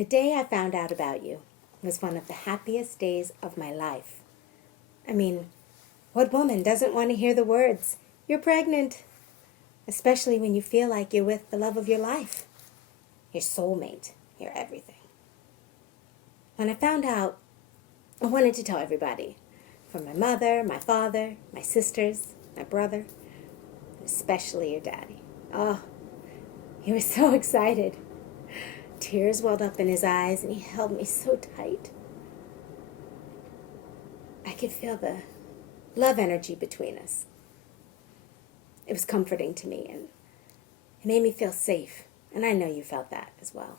The day I found out about you was one of the happiest days of my life. I mean, what woman doesn't want to hear the words, "You're pregnant"? Especially when you feel like you're with the love of your life, your soulmate, your everything. When I found out, I wanted to tell everybody. From my mother, my father, my sisters, my brother, especially your daddy. Oh, he was so excited. Tears welled up in his eyes and he held me so tight. I could feel the love energy between us. It was comforting to me and it made me feel safe. And I know you felt that as well.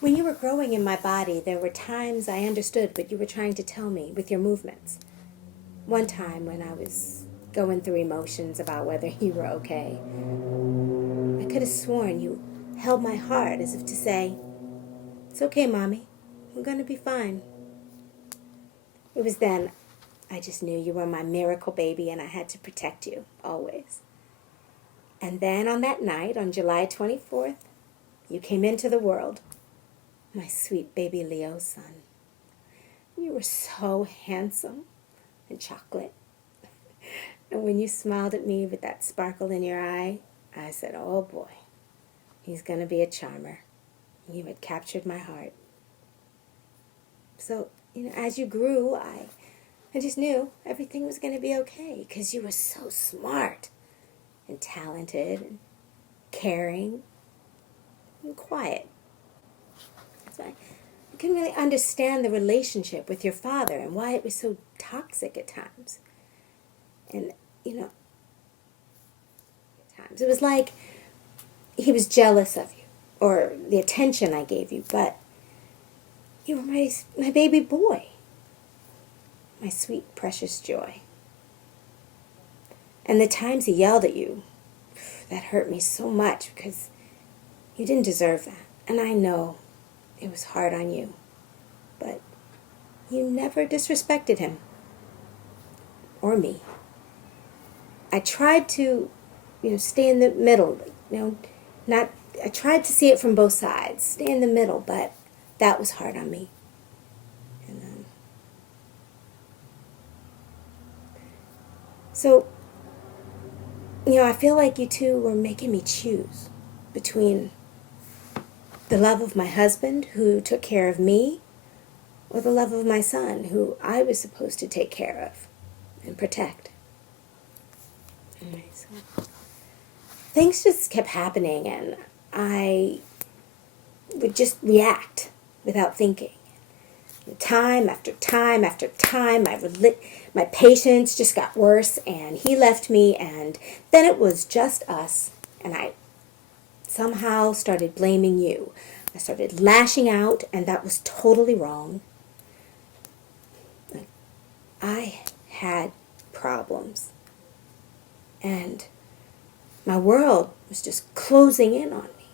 When you were growing in my body, there were times I understood what you were trying to tell me with your movements. One time when I was going through emotions about whether you were okay, I could have sworn you held my heart as if to say, "It's okay, Mommy. We're going to be fine." It was then I just knew you were my miracle baby and I had to protect you, always. And then on that night, on July 24th, you came into the world, my sweet baby Leo's son. You were so handsome and chocolate. And when you smiled at me with that sparkle in your eye, I said, "Oh boy, he's going to be a charmer." You had captured my heart. So, as you grew, I just knew everything was going to be okay because you were so smart and talented and caring and quiet. So I couldn't really understand the relationship with your father and why it was so toxic at times. And, at times it was like he was jealous of you or the attention I gave you, but you were my baby boy, my sweet, precious joy. And the times he yelled at you, that hurt me so much because you didn't deserve that. And I know it was hard on you, but you never disrespected him or me. I tried to, stay in the middle, I tried to see it from both sides, stay in the middle, but that was hard on me. And, so, I feel like you two were making me choose between the love of my husband, who took care of me, or the love of my son, who I was supposed to take care of and protect. Anyway, so things just kept happening, and I would just react without thinking. Time after time after time, my patience just got worse, and he left me, and then it was just us, and I somehow started blaming you. I started lashing out, and that was totally wrong. I had problems, and my world was just closing in on me.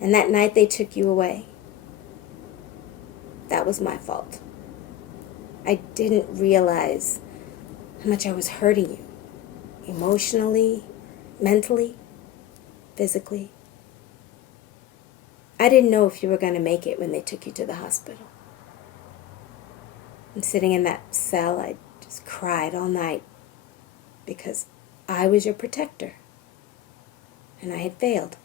And that night they took you away. That was my fault. I didn't realize how much I was hurting you, emotionally, mentally, physically. I didn't know if you were going to make it when they took you to the hospital. And sitting in that cell, I just cried all night because I was your protector and I had failed.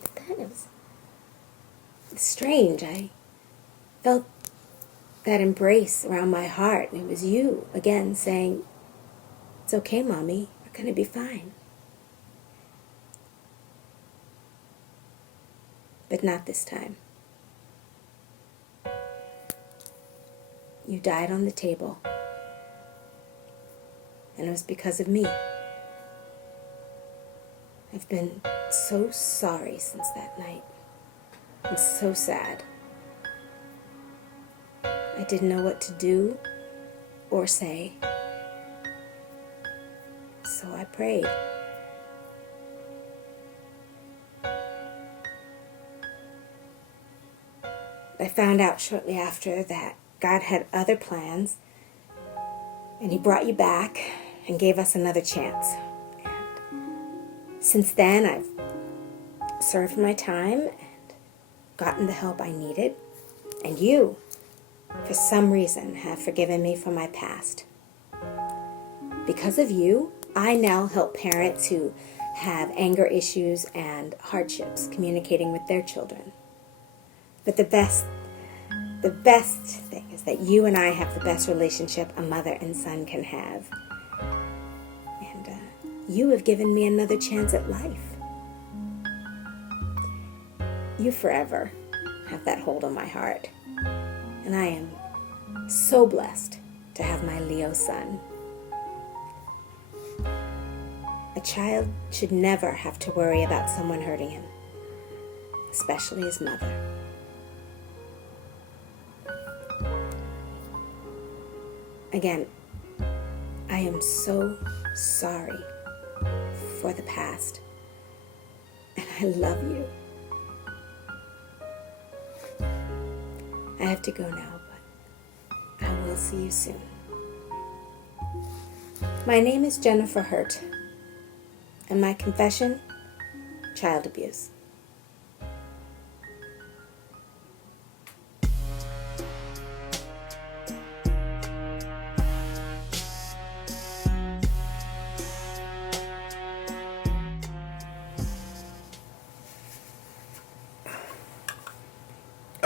But then it was strange. I felt that embrace around my heart, and it was you again saying, "It's okay, Mommy, we're going to be fine." But not this time. You died on the table, and it was because of me. I've been so sorry since that night. I'm so sad. I didn't know what to do or say, so I prayed. I found out shortly after that God had other plans, and He brought you back and gave us another chance. And Since then, I've served my time and gotten the help I needed. And you, for some reason, have forgiven me for my past. Because of you, I now help parents who have anger issues and hardships communicating with their children. But the best thing is that you and I have the best relationship a mother and son can have. And you have given me another chance at life. You forever have that hold on my heart. And I am so blessed to have my Leo son. A child should never have to worry about someone hurting him, especially his mother. Again, I am so sorry for the past, and I love you. I have to go now, but I will see you soon. My name is Jennifer Hurt, and my confession, child abuse.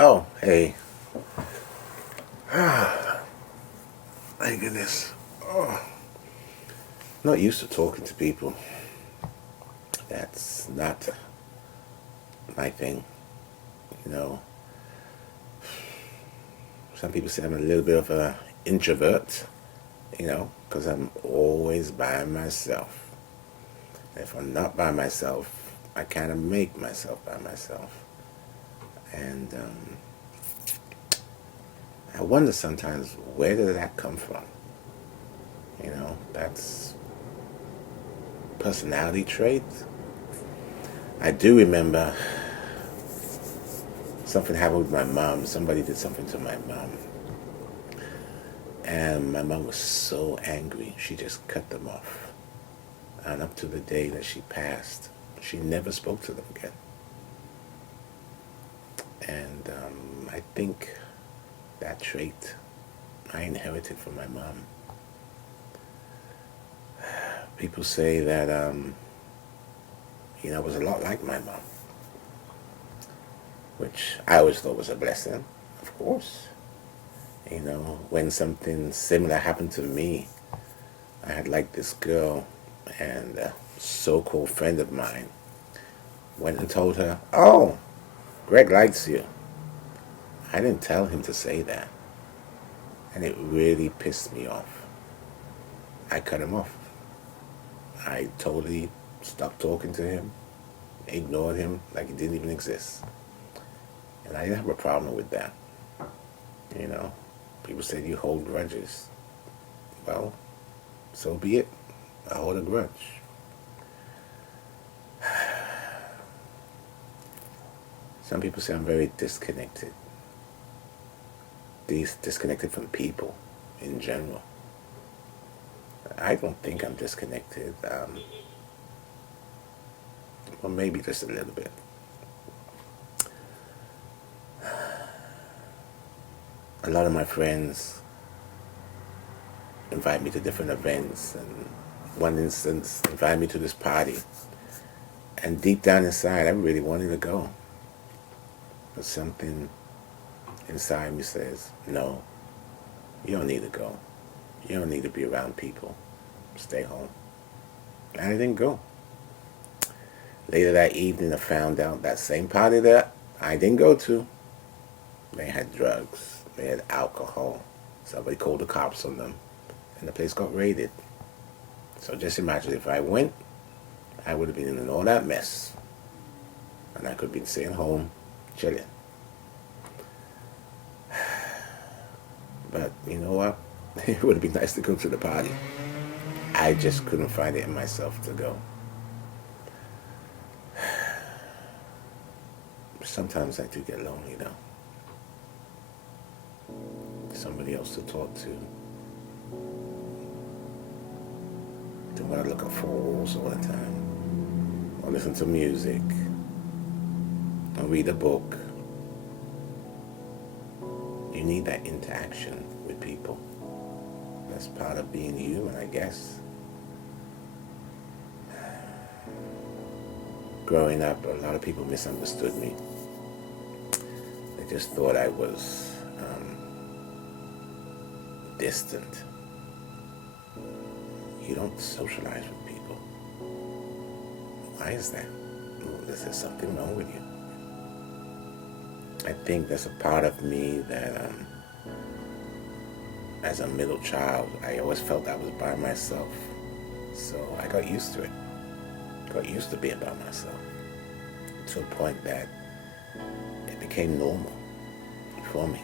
Oh, hey. Thank goodness. Oh. Not used to talking to people. That's not my thing. You know, some people say I'm a little bit of an introvert, because I'm always by myself. If I'm not by myself, I kind of make myself by myself. And I wonder sometimes, where did that come from? That's personality trait. I do remember something happened with my mom. Somebody did something to my mom. And my mom was so angry, she just cut them off. And up to the day that she passed, she never spoke to them again. And I think that trait I inherited from my mom. People say that, I was a lot like my mom, which I always thought was a blessing, of course. When something similar happened to me, I had liked this girl, and a so-called friend of mine went and told her, "Oh, Greg likes you." I didn't tell him to say that, and it really pissed me off. I cut him off. I totally stopped talking to him, ignored him like he didn't even exist. And I didn't have a problem with that. People say you hold grudges. Well, so be it. I hold a grudge. Some people say I'm very disconnected. Disconnected from people in general. I don't think I'm disconnected. Well, maybe just a little bit. A lot of my friends invite me to different events, and one instance invited me to this party. And deep down inside, I really wanted to go. But something inside me says, no, you don't need to go. You don't need to be around people. Stay home. And I didn't go. Later that evening, I found out that same party that I didn't go to, they had drugs. They had alcohol. Somebody called the cops on them, and the place got raided. So just imagine, if I went, I would have been in all that mess. And I could have been staying home, chilling. But you know what? It would have been nice to go to the party. I just couldn't find it in myself to go. Sometimes I do get lonely, though. Somebody else to talk to. Don't want to look at four walls all the time. or listen to music, or read a book. You need that interaction with people. That's part of being human, I guess. Growing up, a lot of people misunderstood me. They just thought I was distant. You don't socialize with people. Why is that? Is there something wrong with you? I think there's a part of me that, as a middle child, I always felt I was by myself. So I got used to it. Got used to being by myself. To a point that it became normal for me.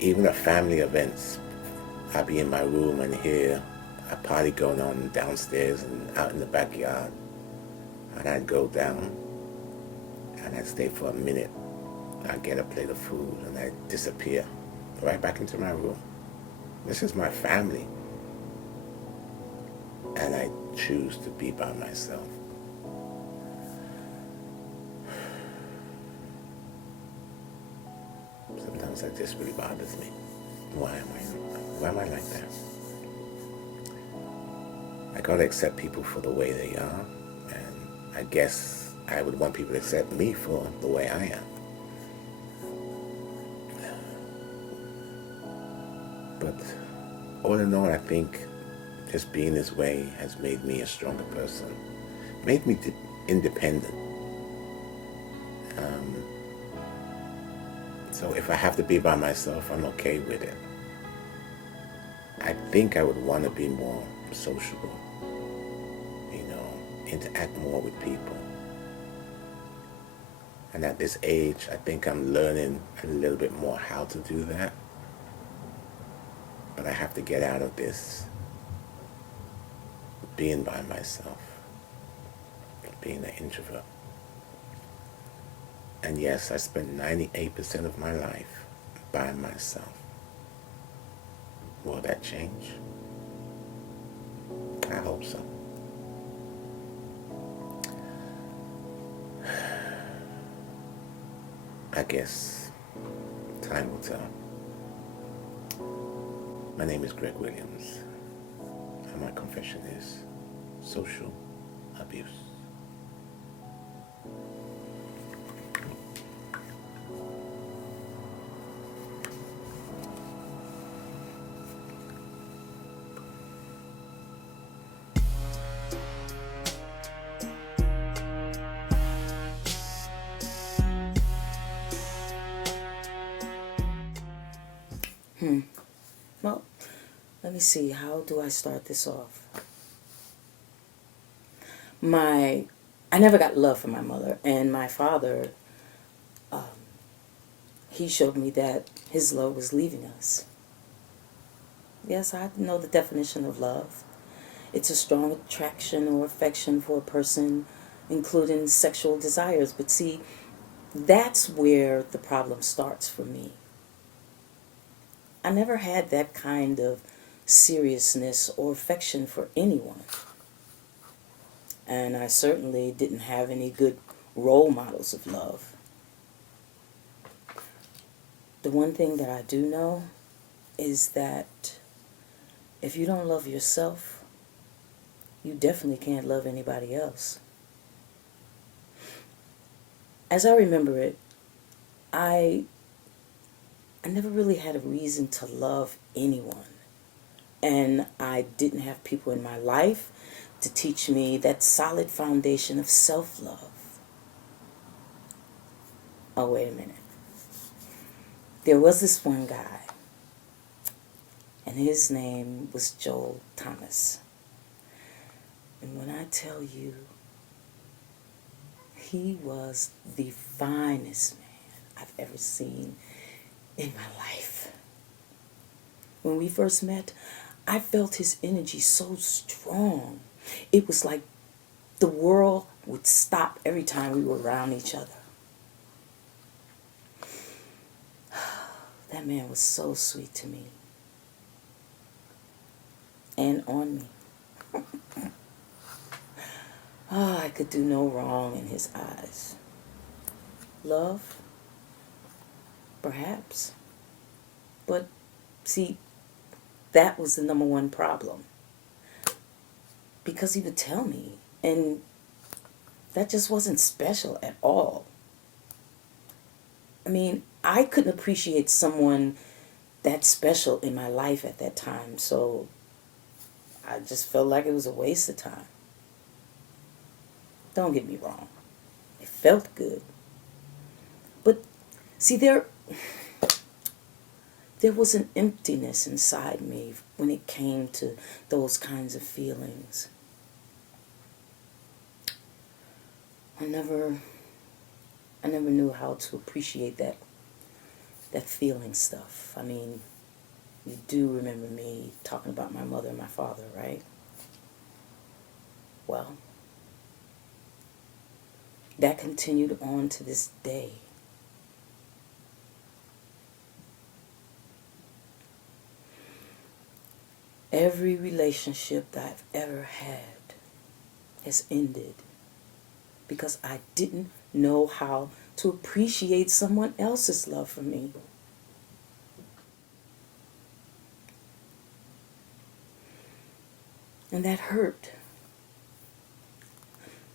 Even at family events, I'd be in my room and hear a party going on downstairs and out in the backyard. And I'd go down and I'd stay for a minute. I'd get a plate of food and I'd disappear right back into my room. This is my family. And I choose to be by myself. Sometimes that just really bothers me. Why am I like that? I gotta accept people for the way they are, and I guess I would want people to accept me for the way I am. But all in all, I think just being this way has made me a stronger person, made me independent. So if I have to be by myself, I'm okay with it. I think I would want to be more sociable, interact more with people. And at this age, I think I'm learning a little bit more how to do that. But I have to get out of this being by myself, being an introvert. And yes, I spent 98% of my life by myself. Will that change? I hope so. I guess time will tell. My name is Greg Williams, and my confession is social abuse. Well, let me see. How do I start this off? I never got love from my mother, and my father, he showed me that his love was leaving us. Yes, I know the definition of love. It's a strong attraction or affection for a person, including sexual desires. But see, that's where the problem starts for me. I never had that kind of seriousness or affection for anyone. And I certainly didn't have any good role models of love. The one thing that I do know is that if you don't love yourself, you definitely can't love anybody else. As I remember it, I never really had a reason to love anyone. And I didn't have people in my life to teach me that solid foundation of self-love. Oh, wait a minute. There was this one guy, and his name was Joel Thomas. And when I tell you, he was the finest man I've ever seen in my life. When we first met, I felt his energy so strong. It was like the world would stop every time we were around each other. That man was so sweet to me. And on me. I could do no wrong in his eyes. Love? Perhaps. But, see, that was the number one problem. Because he would tell me, and that just wasn't special at all. I mean, I couldn't appreciate someone that special in my life at that time, so I just felt like it was a waste of time. Don't get me wrong. It felt good. But, see, there was an emptiness inside me when it came to those kinds of feelings. I never knew how to appreciate that feeling stuff. I mean, you do remember me talking about my mother and my father, right? Well, that continued on to this day. Every relationship that I've ever had has ended because I didn't know how to appreciate someone else's love for me. And that hurt.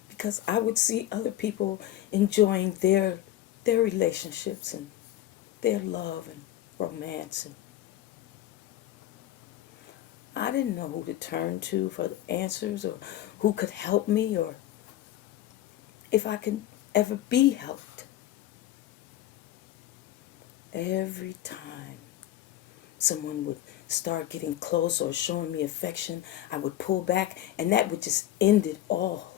Because I would see other people enjoying their relationships and their love and romance. And I didn't know who to turn to for the answers or who could help me or if I could ever be helped. Every time someone would start getting close or showing me affection, I would pull back, and that would just end it all.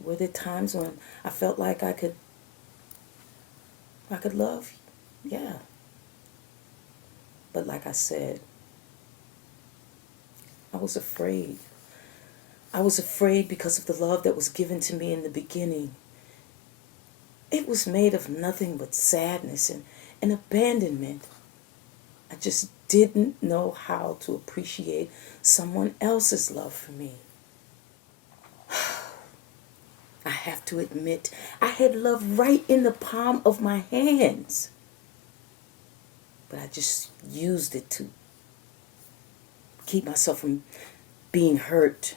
Were there times when I felt like I could love? Yeah. But like I said, I was afraid. I was afraid because of the love that was given to me in the beginning. It was made of nothing but sadness and abandonment. I just didn't know how to appreciate someone else's love for me. I have to admit, I had love right in the palm of my hands. But I just used it to keep myself from being hurt.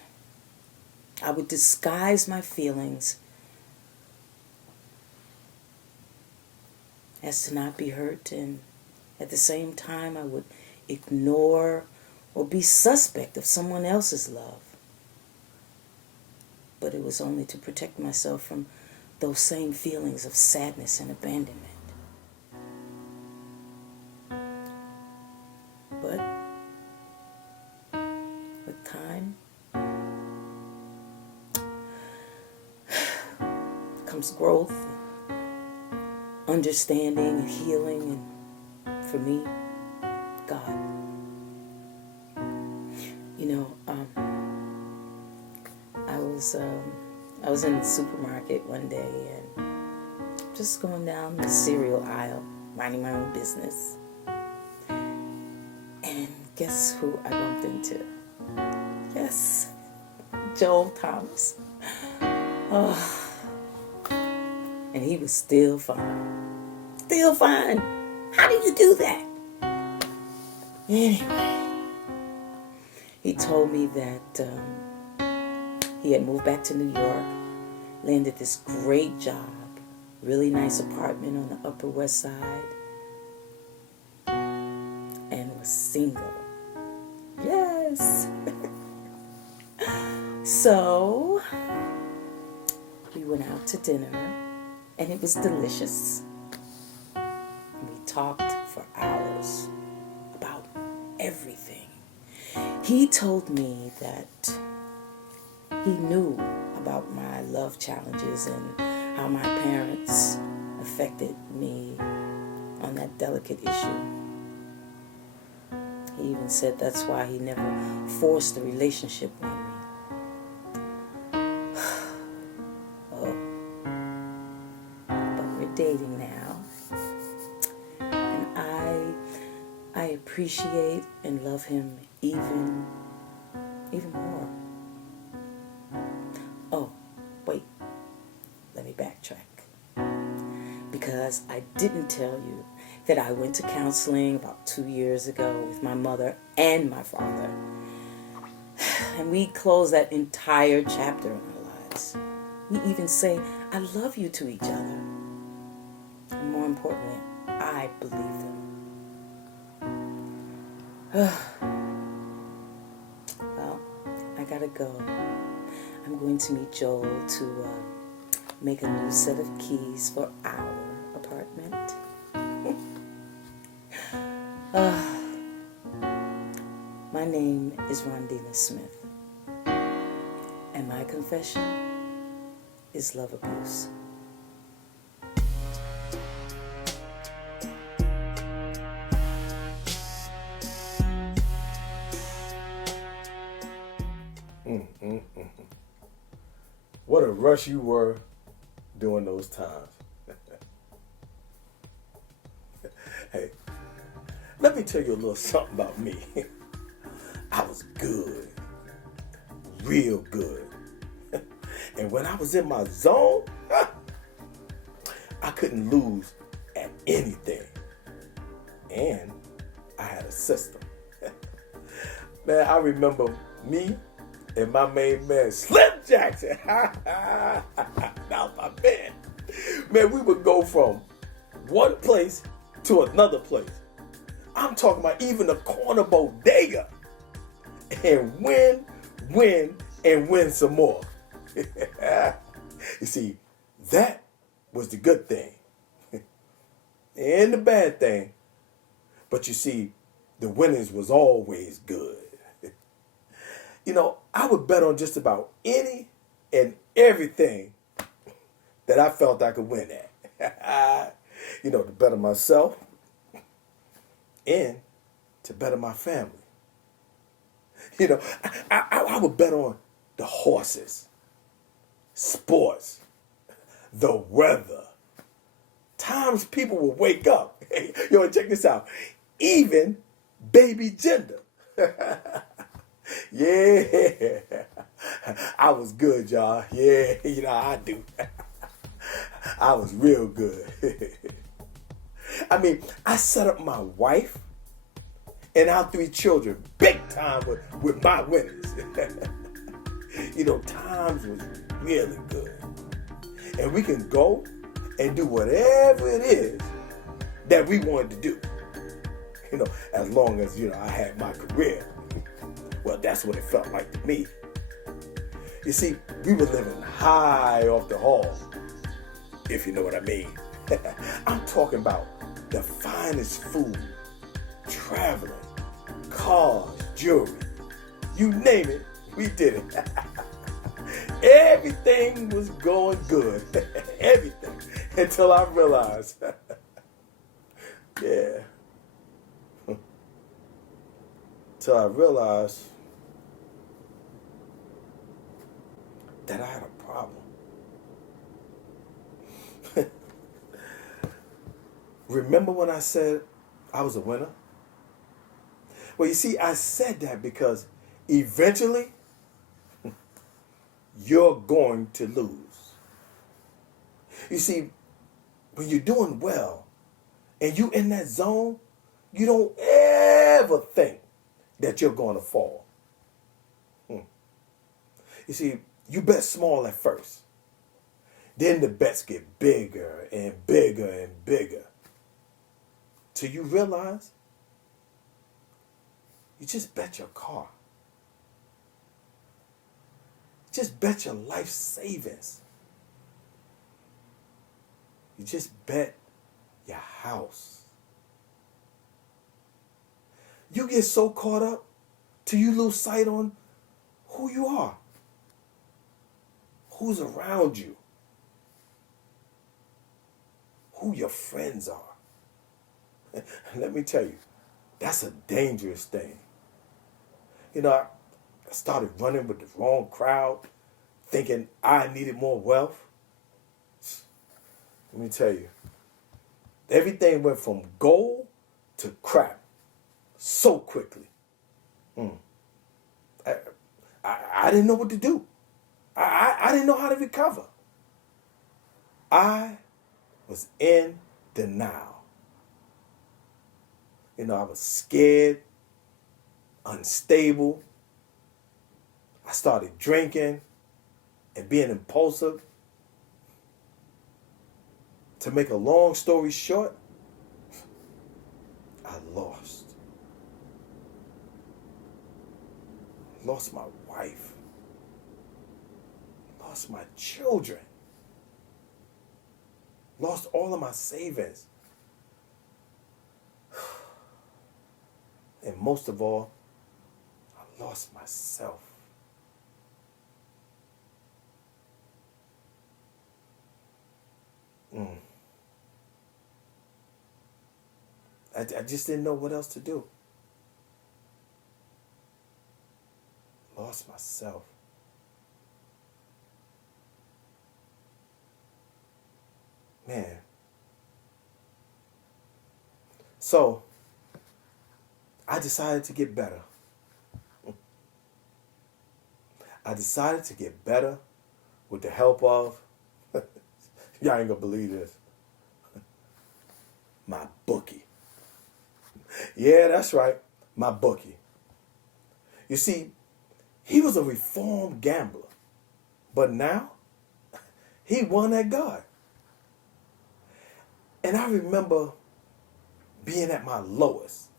I would disguise my feelings as to not be hurt, and at the same time I would ignore or be suspect of someone else's love. But it was only to protect myself from those same feelings of sadness and abandonment. But with time comes growth, understanding and healing, and for me, God. You know, I was in the supermarket one day and just going down the cereal aisle, minding my own business. And guess who I bumped into? Yes, Joel Thomas. Oh, and he was still fine. Still fine. How do you do that? Anyway, he told me that he had moved back to New York, landed this great job, really nice apartment on the Upper West Side, and was single. Yes. So we went out to dinner, and it was delicious. We talked for hours about everything. He told me that he knew about my love challenges and how my parents affected me on that delicate issue. He even said that's why he never forced a relationship on me. Oh. But we're dating now. And I appreciate and love him even more. because I didn't tell you that I went to counseling about 2 years ago with my mother and my father. And we close that entire chapter in our lives. We even say, I love you to each other. And more importantly, I believe them. Well, I gotta go. I'm going to meet Joel to make a new set of keys for our apartment. My name is Rondina Smith, and my confession is love abuse. What a rush you were during those times. Hey, let me tell you a little something about me. I was good, real good. And when I was in my zone, I couldn't lose at anything. And I had a system. Man, I remember me and my main man, Slim Jackson. That was my man. Man, we would go from one place to another place. I'm talking about even the corner bodega. And win, and win some more. You see, that was the good thing. And the bad thing. But you see, the winnings was always good. You know, I would bet on just about any and everything that I felt I could win at. You know, to better myself and to better my family. You know, I would bet on the horses, sports, the weather. Times people will wake up. Hey, yo, check this out. Even baby gender. Yeah. I was good, y'all. Yeah, you know I do. I was real good. I mean, I set up my wife and our 3 children big time with my winnings. You know, times was really good. And we can go and do whatever it is that we wanted to do. You know, as long as, you know, I had my career. Well, that's what it felt like to me. You see, we were living high off the hog, if you know what I mean. I'm talking about the finest food, traveling, cars, jewelry. You name it, we did it. Everything was going good. Everything. Until I realized, yeah. Until I realized that I had a problem. Remember when I said I was a winner? Well, you see, I said that because eventually you're going to lose. You see, when you're doing well and you in that zone, you don't ever think that you're going to fall. You see, you bet small at first. Then the bets get bigger and bigger and bigger. Till you realize you just bet your car. Just bet your life savings. You just bet your house. You get so caught up till you lose sight on who you are, who's around you, who your friends are. Let me tell you, that's a dangerous thing. You know, I started running with the wrong crowd, thinking I needed more wealth. Let me tell you, everything went from gold to crap so quickly. I didn't know what to do. I didn't know how to recover. I was in denial. You know, I was scared, unstable. I started drinking and being impulsive. To make a long story short, I lost. Lost my wife. Lost my children. Lost all of my savings. And most of all, I lost myself. I just didn't know what else to do. Lost myself. Man. So, I decided to get better. I decided to get better with the help of, y'all ain't gonna believe this, my bookie. Yeah, that's right, my bookie. You see, he was a reformed gambler, but now he won at God. And I remember being at my lowest.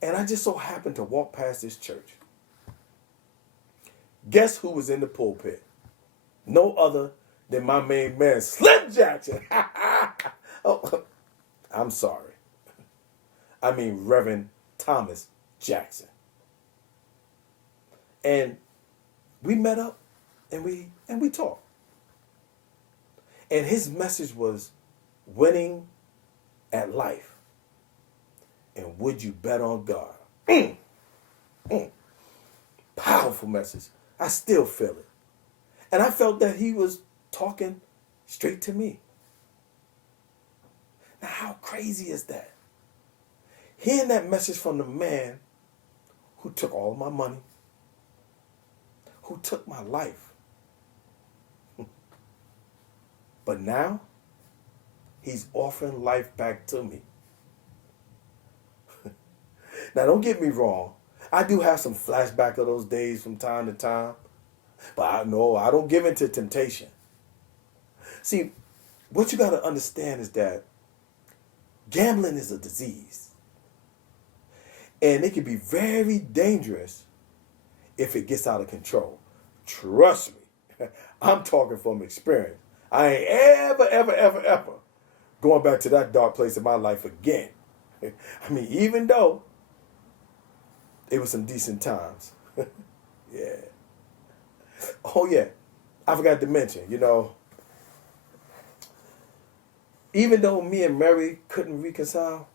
And I just so happened to walk past this church. Guess who was in the pulpit? No other than my main man, Slim Jackson. Oh, I'm sorry. I mean Reverend Thomas Jackson. And we met up and we talked. And his message was winning at life. And would you bet on God? Powerful message. I still feel it. And I felt that he was talking straight to me. Now, how crazy is that? Hearing that message from the man who took all my money, who took my life. But now, he's offering life back to me. Now, don't get me wrong. I do have some flashback of those days from time to time. But I know I don't give in to temptation. See, what you got to understand is that gambling is a disease. And it can be very dangerous if it gets out of control. Trust me. I'm talking from experience. I ain't ever going back to that dark place in my life again. I mean, even though it was some decent times. Yeah. Oh, yeah. I forgot to mention, even though me and Mary couldn't reconcile,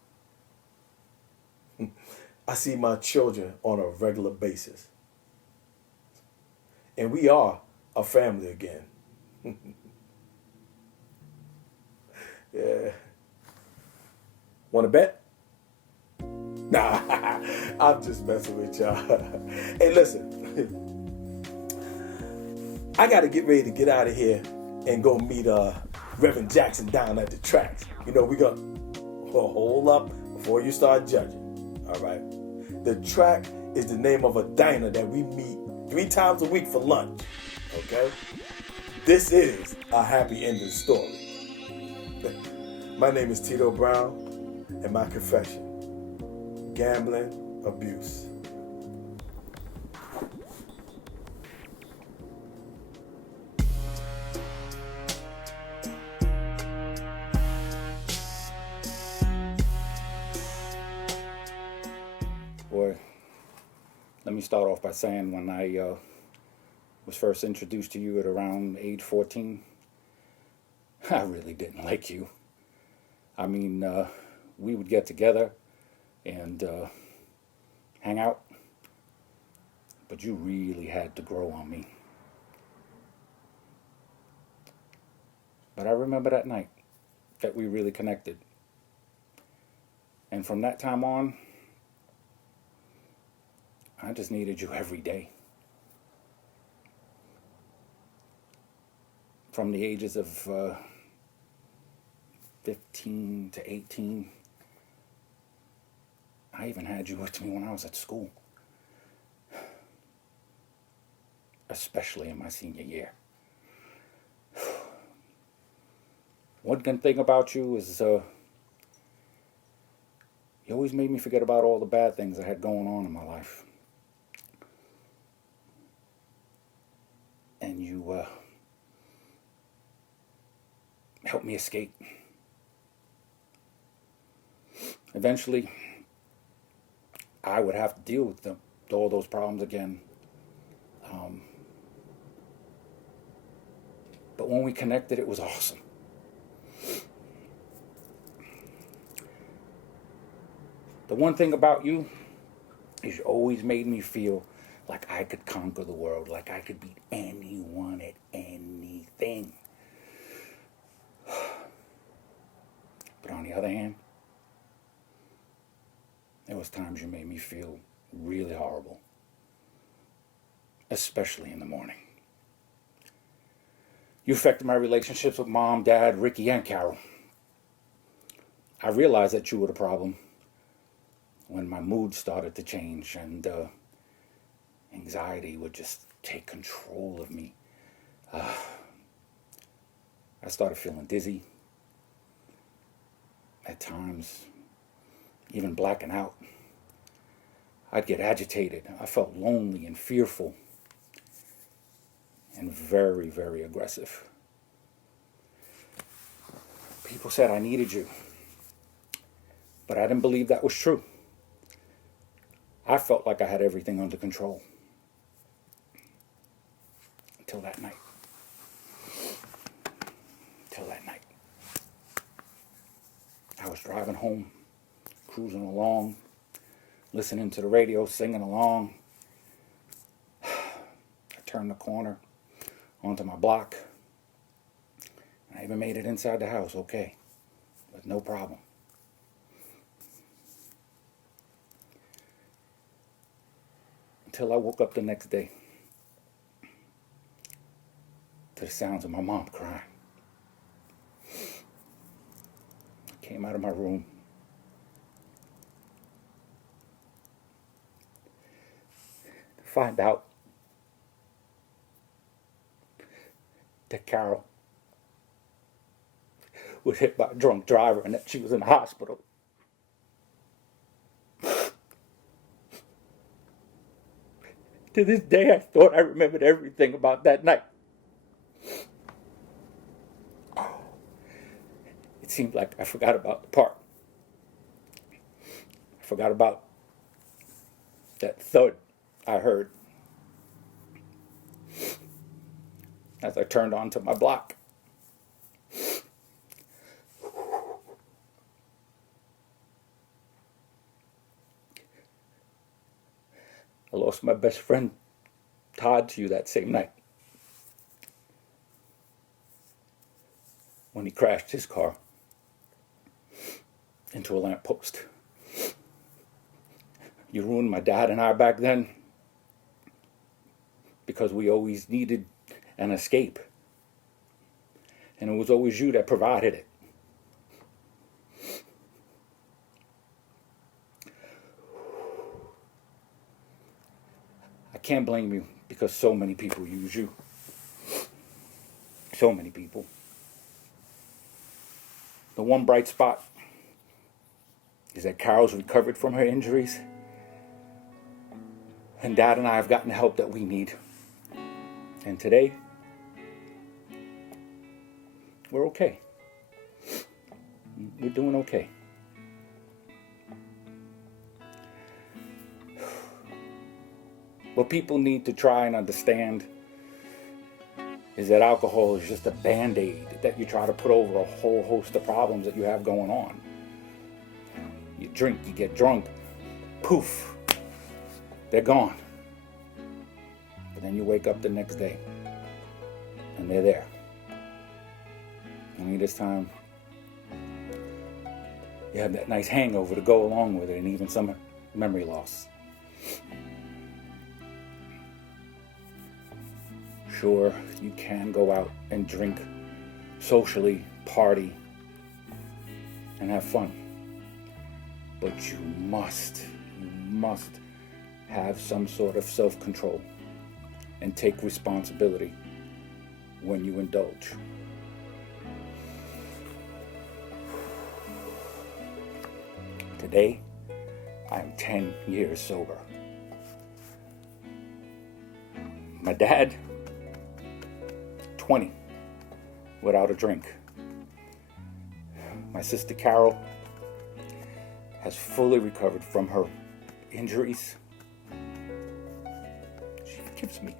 I see my children on a regular basis. And we are a family again. Yeah. Want to bet? Nah, I'm just messing with y'all. Hey, listen. I got to get ready to get out of here and go meet Reverend Jackson down at the tracks. We're going to hold up before you start judging. All right? The track is the name of a diner that we meet 3 times a week for lunch. Okay? This is a happy ending story. My name is Tito Brown, and my confession: gambling, abuse. Boy, let me start off by saying when I was first introduced to you at around age 14, I really didn't like you. I mean, we would get together and hang out, but you really had to grow on me. But I remember that night that we really connected. And from that time on, I just needed you every day. From the ages of 15 to 18. I even had you with me when I was at school. Especially in my senior year. One good thing about you is you always made me forget about all the bad things I had going on in my life. And you helped me escape. Eventually, I would have to deal with all those problems again. But when we connected, it was awesome. The one thing about you is you always made me feel like I could conquer the world, like I could beat anyone at anything. But on the other hand, there was times you made me feel really horrible, especially in the morning. You affected my relationships with Mom, Dad, Ricky, and Carol. I realized that you were the problem when my mood started to change and anxiety would just take control of me. I started feeling dizzy. At times, even blacking out. I'd get agitated. I felt lonely and fearful and very, very aggressive. People said I needed you, but I didn't believe that was true. I felt like I had everything under control. Until that night. I was driving home, cruising along, listening to the radio, singing along. I turned the corner onto my block. I even made it inside the house, okay, with no problem. Until I woke up the next day to the sounds of my mom crying. I came out of my room. To find out that Carol was hit by a drunk driver and that she was in the hospital. To this day, I thought I remembered everything about that night. It seemed like I forgot about the part. I forgot about that thud I heard as I turned onto my block. I lost my best friend, Todd, to you that same night. When he crashed his car into a lamppost. You ruined my dad and I back then because we always needed an escape. And it was always you that provided it. I can't blame you because so many people use you. So many people. The one bright spot is that Carol's recovered from her injuries. And Dad and I have gotten the help that we need. And today, we're okay. We're doing okay. What people need to try and understand is that alcohol is just a band-aid that you try to put over a whole host of problems that you have going on. You drink, you get drunk, poof, they're gone. But then you wake up the next day, and they're there. Only this time, you have that nice hangover to go along with it, and even some memory loss. Sure, you can go out and drink, socially, party, and have fun. But you must have some sort of self-control and take responsibility when you indulge. Today, I am 10 years sober. My dad, 20, without a drink. My sister Carol has fully recovered from her injuries. She forgives me.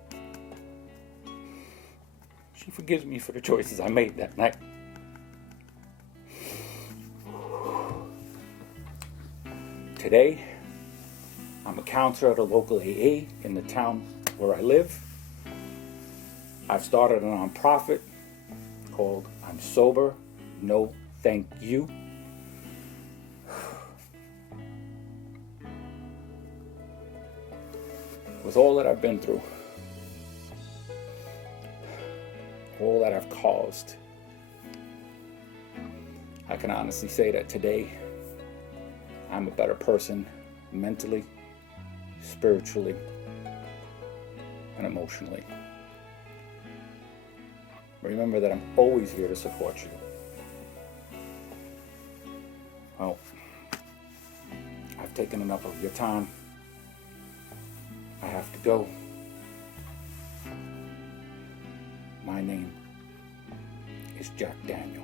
She forgives me for the choices I made that night. Today, I'm a counselor at a local AA in the town where I live. I've started a nonprofit called I'm Sober, No Thank You. With all that I've been through, all that I've caused, I can honestly say that today I'm a better person mentally, spiritually, and emotionally. Remember that I'm always here to support you. Well, I've taken enough of your time. I have to go. My name is Jack Daniel,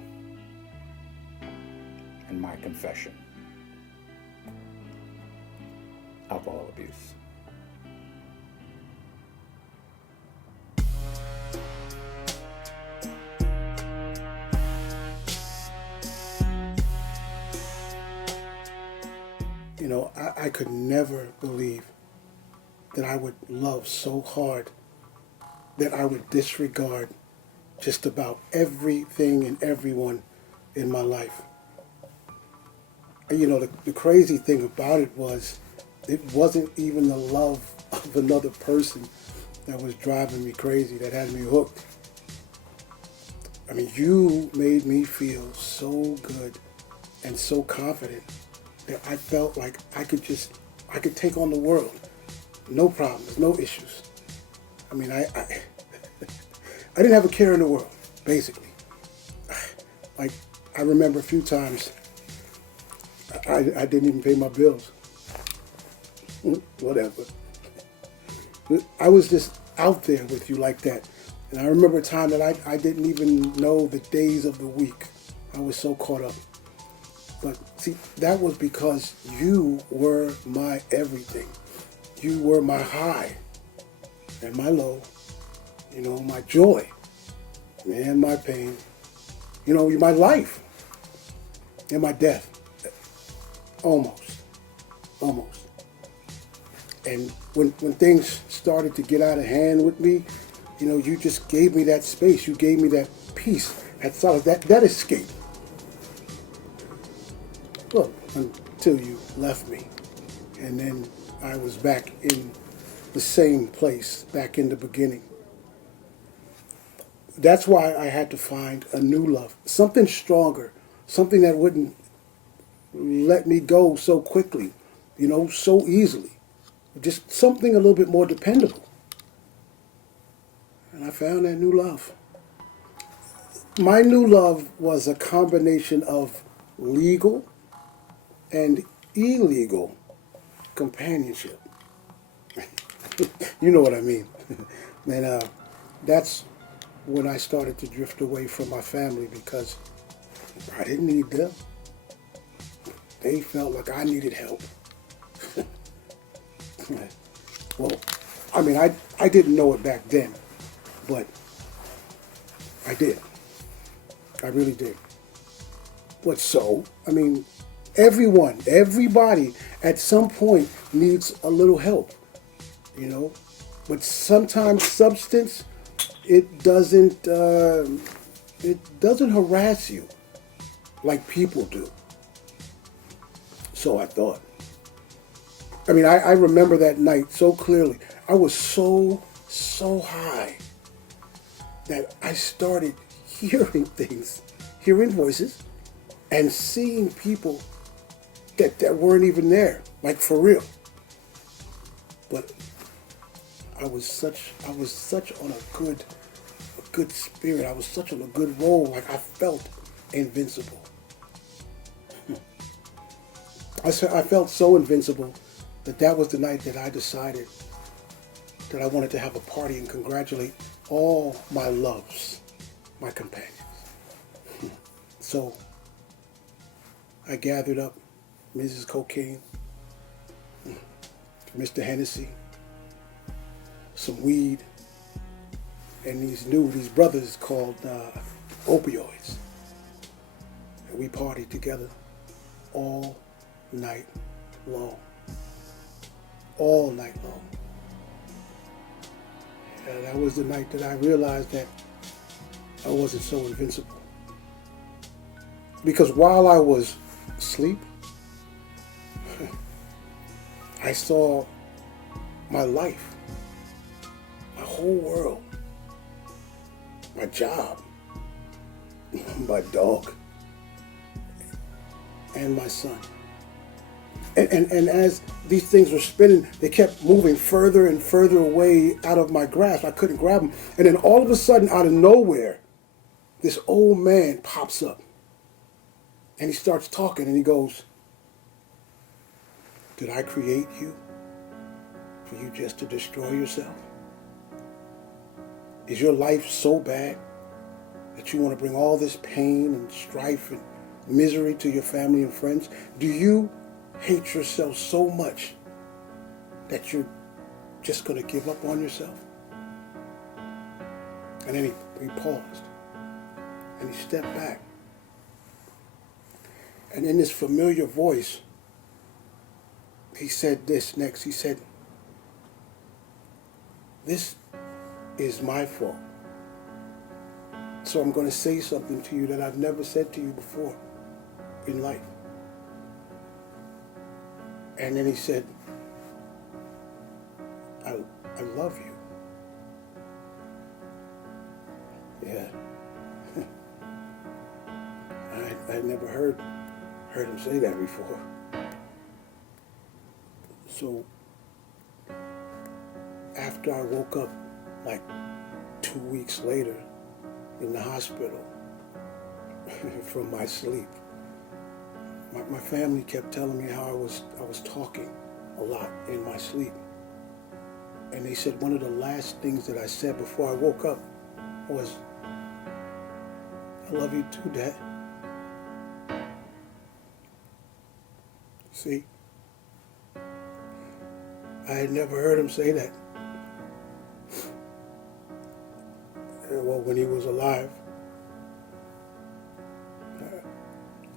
and my confession: alcohol abuse. You know, I could never believe that I would love so hard that I would disregard just about everything and everyone in my life. And, you know, the crazy thing about it was it wasn't even the love of another person that was driving me crazy, that had me hooked. I mean, you made me feel so good and so confident that I felt like I could take on the world. No problems, no issues. I mean, I didn't have a care in the world, basically. Like, I remember a few times I didn't even pay my bills. Whatever. I was just out there with you like that. And I remember a time that I didn't even know the days of the week. I was so caught up. But see, that was because you were my everything. You were my high and my low, you know, my joy and my pain, you know, my life and my death. Almost. And when things started to get out of hand with me, you know, you just gave me that space. You gave me that peace, that solace, that escape. Well, until you left me. And then I was back in the same place, back in the beginning. That's why I had to find a new love, something stronger, something that wouldn't let me go so quickly, you know, so easily. Just something a little bit more dependable. And I found that new love. My new love was a combination of legal and illegal companionship. You know what I mean. And that's when I started to drift away from my family because I didn't need them. They felt like I needed help. Well, I mean, I didn't know it back then, but I did. I really did. But so, I mean, everybody at some point needs a little help, you know. But sometimes substance, it doesn't harass you like people do. So I thought. I mean, I remember that night so clearly. I was so high that I started hearing things, hearing voices, and seeing people that weren't even there, like for real. But I was such on a good spirit. I was such on a good roll. Like I felt invincible. I felt so invincible that was the night that I decided that I wanted to have a party and congratulate all my loves, my companions. So I gathered up Mrs. Cocaine, Mr. Hennessy, some weed, and these brothers called opioids. And we partied together all night long. All night long. And that was the night that I realized that I wasn't so invincible. Because while I was asleep, I saw my life, my whole world, my job, my dog, and my son. And as these things were spinning, they kept moving further and further away out of my grasp. I couldn't grab them. And then all of a sudden, out of nowhere, this old man pops up. And he starts talking and he goes, "Did I create you for you just to destroy yourself? Is your life so bad that you want to bring all this pain and strife and misery to your family and friends? Do you hate yourself so much that you're just going to give up on yourself?" And then he paused and he stepped back. And in this familiar voice, he said this next. He said, "This is my fault. So I'm going to say something to you that I've never said to you before in life." And then he said, I love you." Yeah. I never heard him say that before. So after I woke up like 2 weeks later in the hospital from my sleep, my family kept telling me how I was talking a lot in my sleep. And they said one of the last things that I said before I woke up was, "I love you too, Dad." See? I had never heard him say that. Well, when he was alive,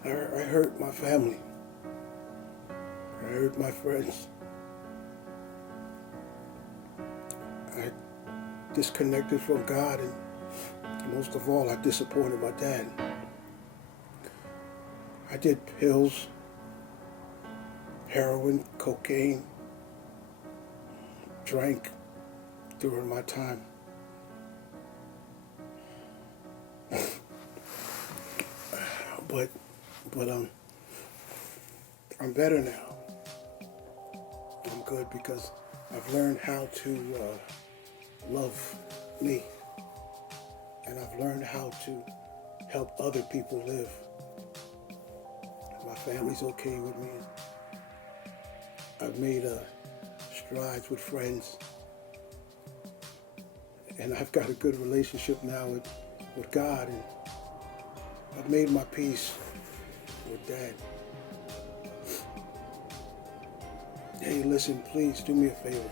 I hurt my family. I hurt my friends. I disconnected from God, and most of all, I disappointed my dad. I did pills, heroin, cocaine, drank during my time. But I'm better now. I'm good because I've learned how to love me, and I've learned how to help other people live. My family's okay with me. I've made strides with friends, and I've got a good relationship now with God, and I've made my peace with Dad. Hey, listen, please do me a favor.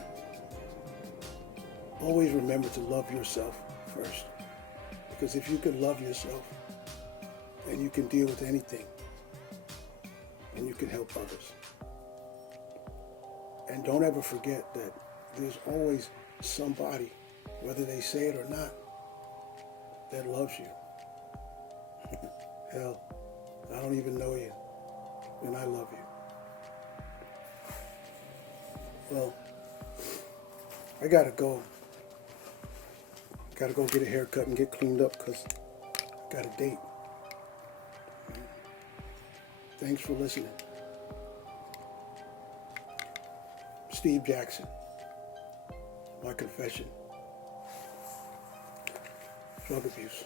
Always remember to love yourself first, because if you can love yourself, then you can deal with anything, and you can help others. And don't ever forget that there's always somebody, whether they say it or not, that loves you. Hell, I don't even know you, and I love you. Well, I gotta go. Gotta go get a haircut and get cleaned up because I got a date. Thanks for listening. Steve Jackson, my confession, drug abuse.